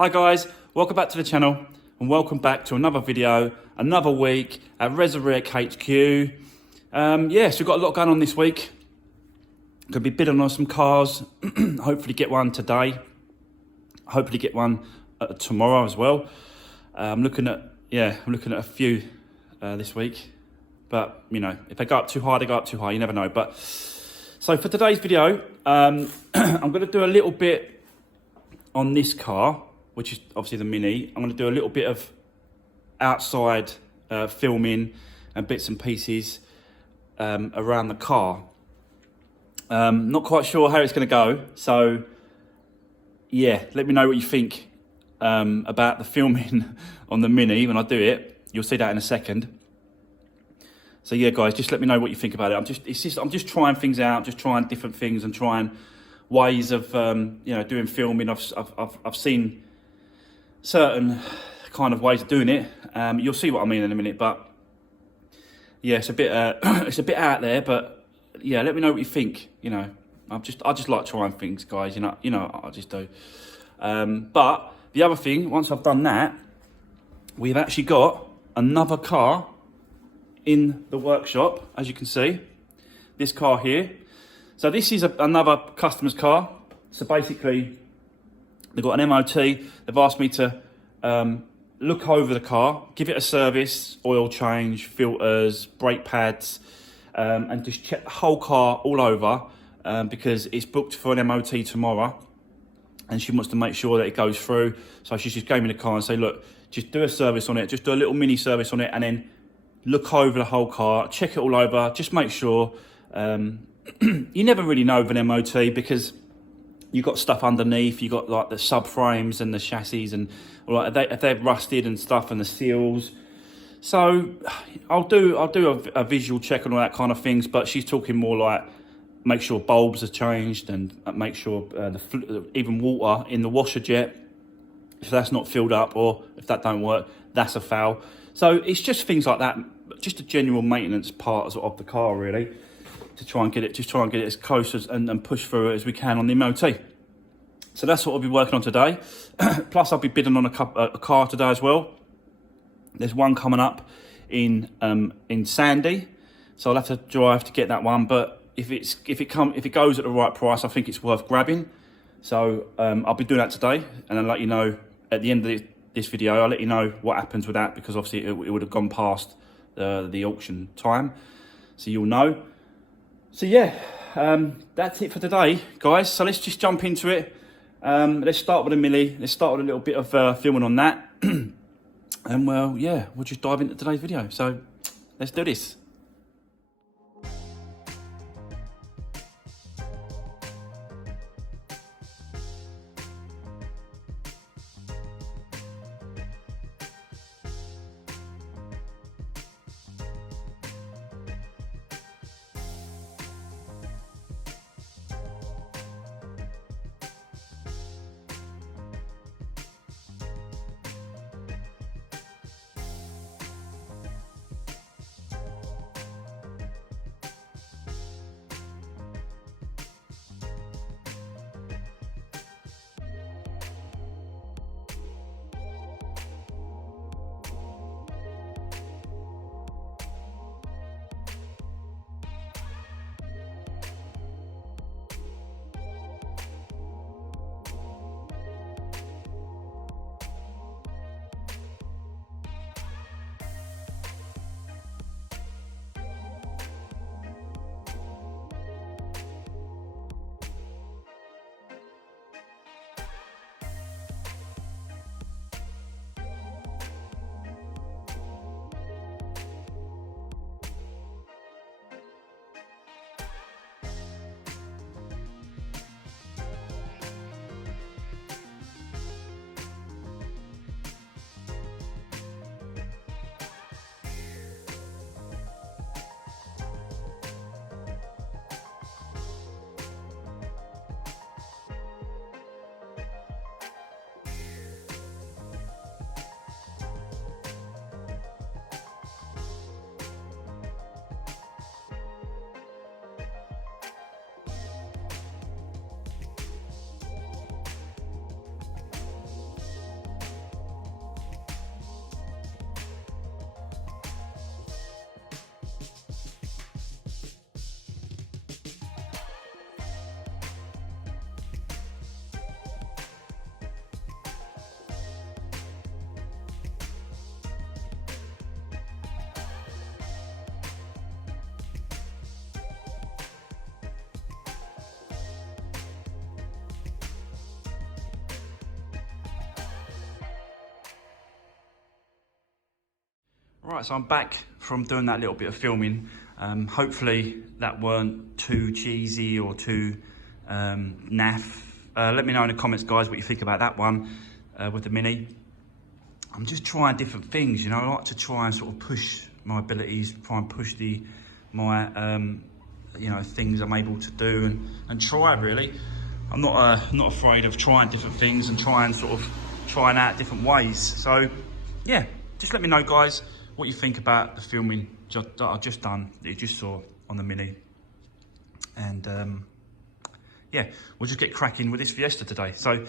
Hi guys, welcome back to the channel and welcome back to another video, another week at Resurwreck HQ. So we've got a lot going on this week. Going to be bidding on some cars, hopefully get one today, hopefully get one tomorrow as well. I'm looking at a few this week, but you know, if they go up too high, they go up too high, you never know. But so for today's video, I'm going to do a little bit on this car, which is obviously the Mini. I'm going to do a little bit of outside filming and bits and pieces around the car. Not quite sure how it's going to go, so yeah, let me know what you think about the filming on the Mini when I do it. You'll see that in a second. So yeah, guys, just let me know what you think about it. I'm just trying things out, just trying different things and trying ways of doing filming. I've seen certain kind of ways of doing it. You'll see what I mean in a minute, but yeah, it's a bit out there, but yeah, let me know what you think. You know, I just like trying things, guys. You know, I just do. But the other thing, once I've done that, we've actually got another car in the workshop, as you can see. This car here. So this is another customer's car. So basically, they've got an MOT. They've asked me to look over the car, give it a service, oil change, filters, brake pads, and just check the whole car all over because it's booked for an MOT tomorrow. And she wants to make sure that it goes through. So she just gave me the car and say, look, just do a service on it. Just do a little mini service on it and then look over the whole car, check it all over, just make sure. You never really know with an MOT because you've got stuff underneath. You've got like the subframes and the chassis and like if they're rusted and stuff and the seals. So I'll do a visual check on all that kind of things, but she's talking more like make sure bulbs are changed and make sure even water in the washer jet, if that's not filled up or if that don't work, that's a foul. So it's just things like that, just a general maintenance part of the car really, to try and get it as close as, and push through it as we can on the MOT. So that's what I'll be working on today. Plus I'll be bidding on a car today as well. There's one coming up in Sandy, so I'll have to drive to get that one. But if it goes at the right price, I think it's worth grabbing. So I'll be doing that today, and I'll let you know at the end of this video. I'll let you know what happens with that because obviously it would have gone past the auction time, so you'll know. So yeah, that's it for today, guys. So let's just jump into it. Let's start with a Mini. Let's start with a little bit of filming on that. And well, yeah, we'll just dive into today's video. So let's do this. Right, so I'm back from doing that little bit of filming. Hopefully that weren't too cheesy or too naff. Let me know in the comments, guys, what you think about that one with the Mini. I'm just trying different things, you know. I like to try and sort of push my abilities, try and push my you know, things I'm able to do and try really. I'm not afraid of trying different things and trying out different ways. So yeah, just let me know, guys, what you think about the filming that I've just done, that you just saw on the Mini. And yeah, we'll just get cracking with this Fiesta today. So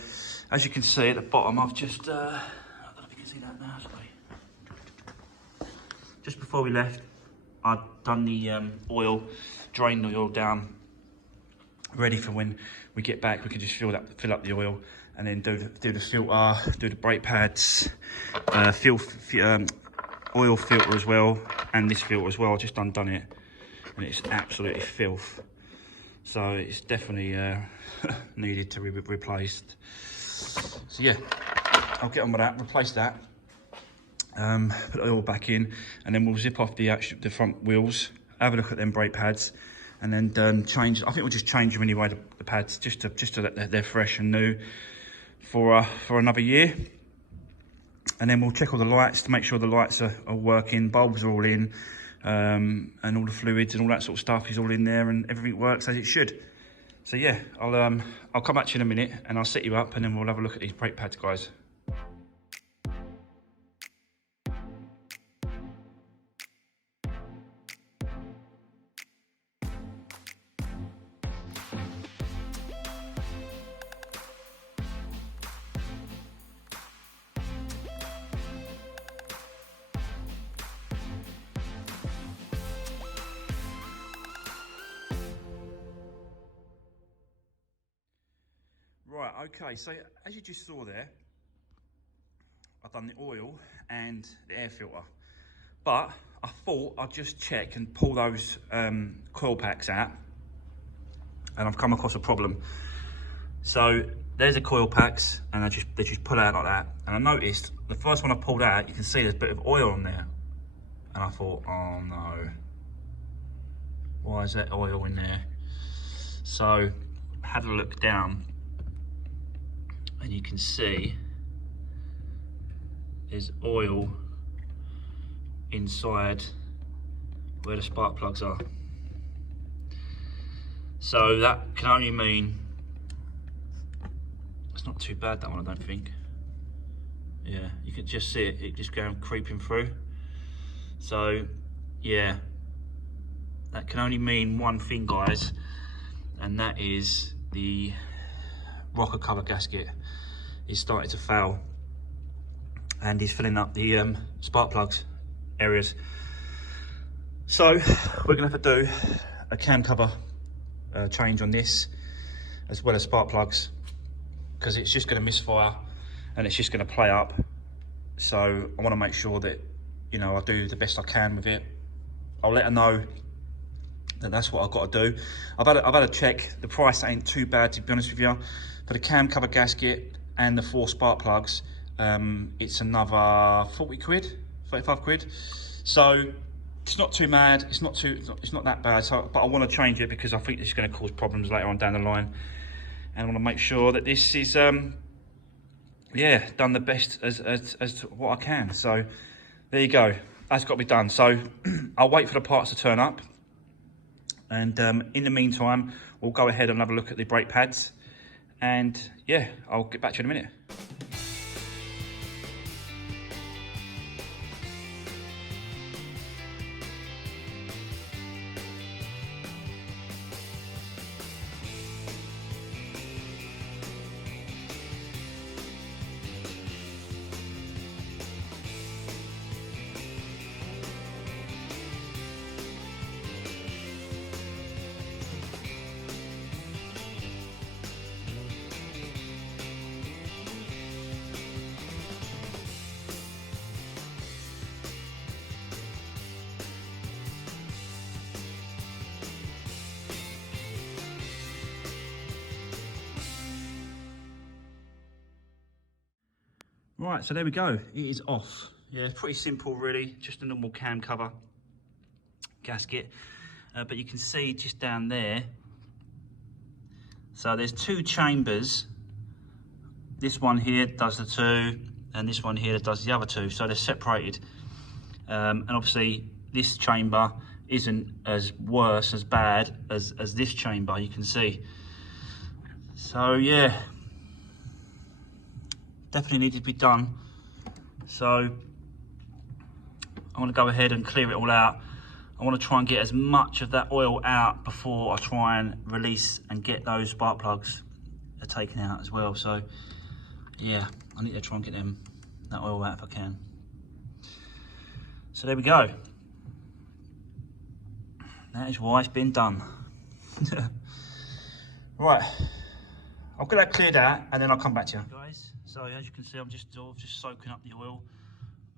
as you can see at the bottom, I've just, I don't know if you can see that now, sorry. Just before we left, I'd done the oil, drained the oil down, ready for when we get back. We can just fill up the oil and then do the filter, do the brake pads, oil filter as well, and this filter as well. I've just undone it and it's absolutely filth. So it's definitely needed to be replaced. So yeah, I'll get on with that, replace that, put the oil back in, and then we'll zip off the front wheels, have a look at them brake pads, and then change. I think we'll just change them anyway, the pads, just to let they're fresh and new for another year. And then we'll check all the lights to make sure the lights are working, bulbs are all in, and all the fluids and all that sort of stuff is all in there, and everything works as it should. So yeah, I'll come back to you in a minute and I'll set you up, and then we'll have a look at these brake pads, guys. Right, okay, so as you just saw there, I've done the oil and the air filter, but I thought I'd just check and pull those coil packs out, and I've come across a problem. So there's the coil packs, and they just pull out like that, and I noticed the first one I pulled out, you can see there's a bit of oil on there, and I thought, oh no, why is that oil in there? So I had a look down, and you can see there's oil inside where the spark plugs are. So that can only mean, it's not too bad, that one, I don't think. Yeah, you can just see it just going creeping through. So yeah, that can only mean one thing, guys, and that is the rocker cover gasket is starting to fail, and he's filling up the spark plugs areas. So we're gonna have to do a cam cover change on this, as well as spark plugs, because it's just gonna misfire and it's just gonna play up. So I want to make sure that, you know, I do the best I can with it. I'll let her know that that's what I've got to do. I've had a check. The price ain't too bad, to be honest with you. For the cam cover gasket and the 4 spark plugs, it's another 40 quid, 35 quid. So it's not too mad. It's not that bad. So, but I want to change it because I think it's going to cause problems later on down the line, and I want to make sure that this is yeah, done the best as to what I can. So there you go. That's got to be done. So I'll wait for the parts to turn up. And in the meantime, we'll go ahead and have a look at the brake pads. And yeah, I'll get back to you in a minute. Right, so there we go. It is off. Yeah, it's pretty simple really, just a normal cam cover gasket. But you can see just down there, so there's two chambers. This one here does the two, and this one here does the other two, so they're separated. And obviously this chamber isn't as bad as this chamber, you can see. So yeah, definitely needed to be done. So I want to go ahead and clear it all out. I want to try and get as much of that oil out before I try and release and get those spark plugs taken out as well. So yeah, I need to try and get that oil out if I can. So there we go. That is why it's been done. Right, I'll get that cleared out and then I'll come back to you. Guys, so as you can see, I'm just soaking up the oil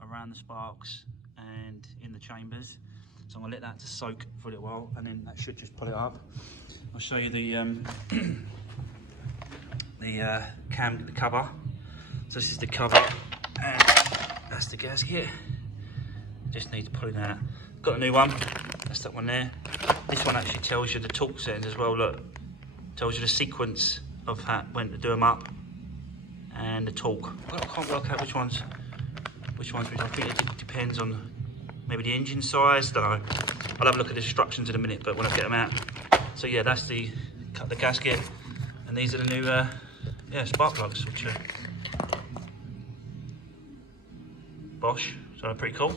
around the sparks and in the chambers. So I'm gonna let that to soak for a little while, and then that should just pull it up. I'll show you the cover. So this is the cover, and that's the gasket. Just need to pull it out. Got a new one. That's that one there. This one actually tells you the torque settings as well. Look, tells you the sequence of when to do them up and the torque. I can't work out which ones. I think it depends on maybe the engine size. Don't know. I'll have a look at the instructions in a minute, but when I get them out. So yeah, that's the gasket, and these are the new spark plugs, which are Bosch. So they're pretty cool.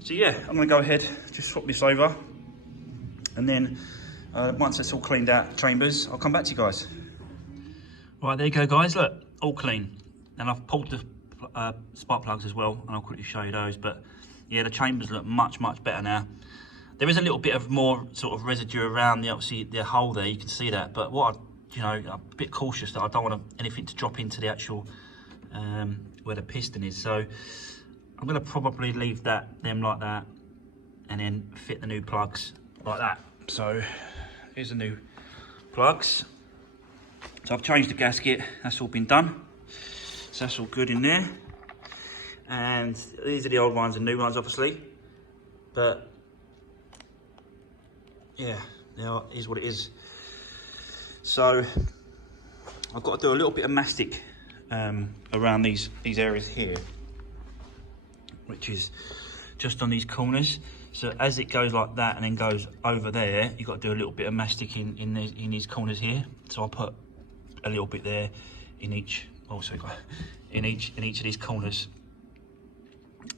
So yeah, I'm gonna go ahead, just swap this over, and then once it's all cleaned out, chambers, I'll come back to you guys. Right, there you go guys, look, all clean. And I've pulled the spark plugs as well, and I'll quickly show you those. But yeah, the chambers look much better now. There is a little bit of more sort of residue around the hole there, you can see that. But what I'm a bit cautious that I don't want anything to drop into the actual where the piston is. So I'm gonna probably leave them like that, and then fit the new plugs like that. So here's the new plugs. So I've changed the gasket, that's all been done. So that's all good in there. And these are the old ones and new ones obviously. But yeah, it is what it is. So I've got to do a little bit of mastic around these areas here, which is just on these corners. So as it goes like that and then goes over there, you've got to do a little bit of mastic in these corners here. So I'll put a little bit there in each, in each of these corners.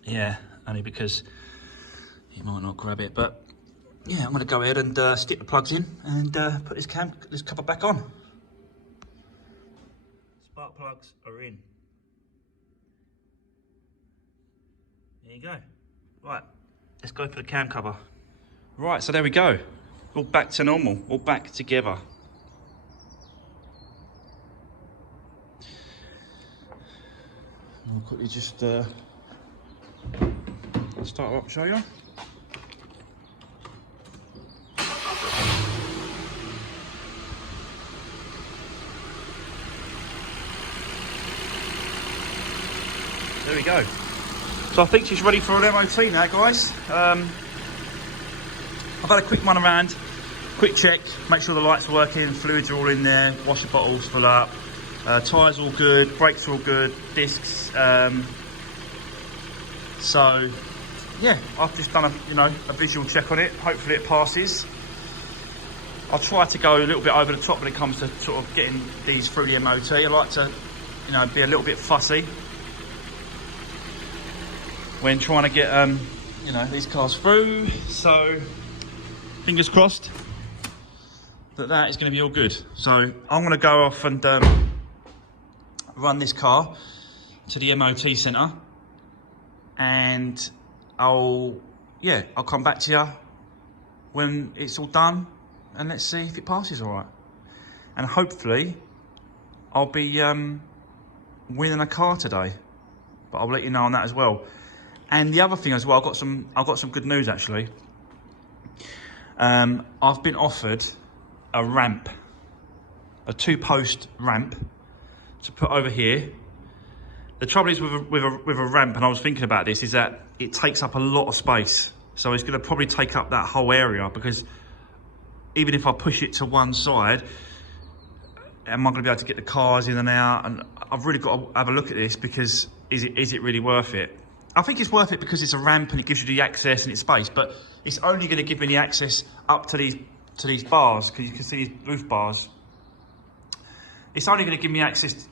Yeah, only because you might not grab it, but yeah, I'm going to go ahead and stick the plugs in and put this cover back on. Spark plugs are in. There you go. Right, let's go for the cam cover. Right, so there we go. All back to normal, all back together. I'll quickly just start up, show you. There we go. So I think she's ready for an MOT now, guys. I've had a quick run around, quick check, make sure the lights are working, fluids are all in there, wash the bottles, fill up. Tyres all good, brakes are all good, discs. So yeah, I've just done a visual check on it. Hopefully it passes. I'll try to go a little bit over the top when it comes to sort of getting these through the MOT. I like to, be a little bit fussy when trying to get these cars through. So fingers crossed that is going to be all good. So I'm going to go off and run this car to the MOT centre, and I'll come back to you when it's all done, and let's see if it passes all right. And hopefully I'll be winning a car today, but I'll let you know on that as well. And the other thing as well, I've got some good news actually. I've been offered a ramp, a 2-post ramp to put over here, The trouble is with a ramp, and I was thinking about this, is that it takes up a lot of space. So it's going to probably take up that whole area, because even if I push it to one side, am I going to be able to get the cars in and out? And I've really got to have a look at this, because is it really worth it? I think it's worth it because it's a ramp and it gives you the access and it's space, but it's only going to give me the access up to these bars, because you can see these roof bars. It's only going to give me access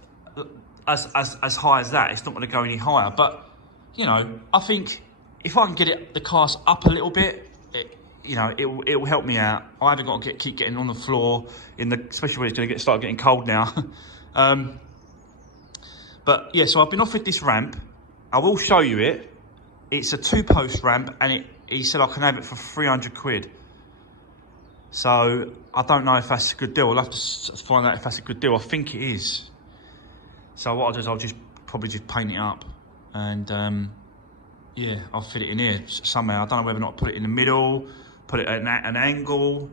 as high as that. It's not going to go any higher. But you know, I think if I can get the cars up a little bit, it will help me out. I haven't got to keep getting on the floor especially when it's going to start getting cold now. But yeah, so I've been offered this ramp. I will show you it. It's a 2-post ramp, and he said I can have it for 300 quid. So I don't know if that's a good deal. I'll have to find out if that's a good deal. I think it is. So what I'll do is I'll probably just paint it up, and yeah, I'll fit it in here somehow. I don't know whether or not put it in the middle, put it at an angle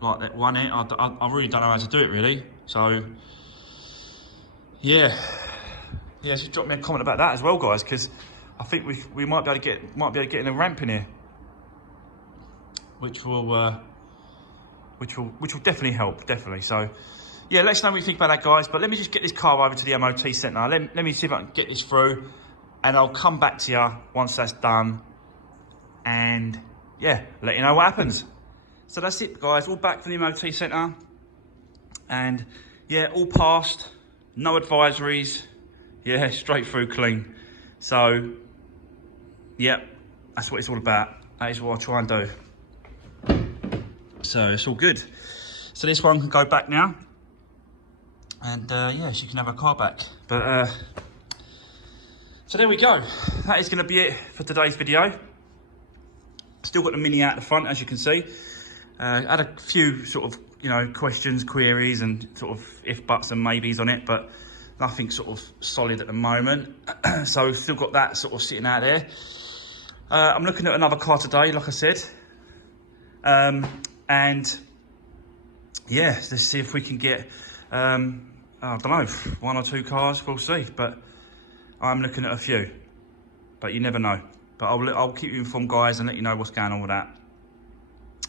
like that one end. I really don't know how to do it really. So yeah, just drop me a comment about that as well, guys, because I think we might be able to get in a ramp in here, which will definitely help, definitely. So yeah, let us know what you think about that, guys. But let me just get this car over to the MOT centre. Let me see if I can get this through, and I'll come back to you once that's done, and yeah, let you know what happens. So that's it, guys, all back from the MOT centre, and yeah, all passed, no advisories, yeah, straight through clean. So yeah, that's what it's all about. That is what I try and do. So it's all good. So this one can go back now, and yeah, she can have her car back. But so there we go. That is going to be it for today's video. Still got the Mini out the front, as you can see. Had a few sort of, questions, queries, and sort of if, buts and maybes on it, but nothing sort of solid at the moment. So still got that sort of sitting out there. I'm looking at another car today, like I said. And yeah, let's see if we can get, I don't know, 1 or 2 cars, we'll see. But I'm looking at a few, but you never know. But I'll keep you informed, guys, and let you know what's going on with that.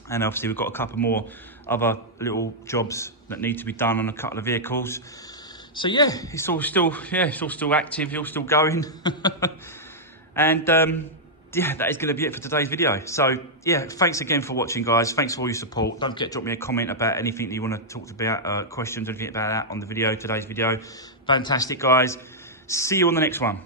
And obviously we've got a couple more other little jobs that need to be done on a couple of vehicles. So yeah, it's all still active, it's all still going. And yeah, that is going to be it for today's video. So yeah, thanks again for watching, guys. Thanks for all your support. Don't forget to drop me a comment about anything that you want to talk about, questions or anything about that on the video, today's video. Fantastic, guys. See you on the next one.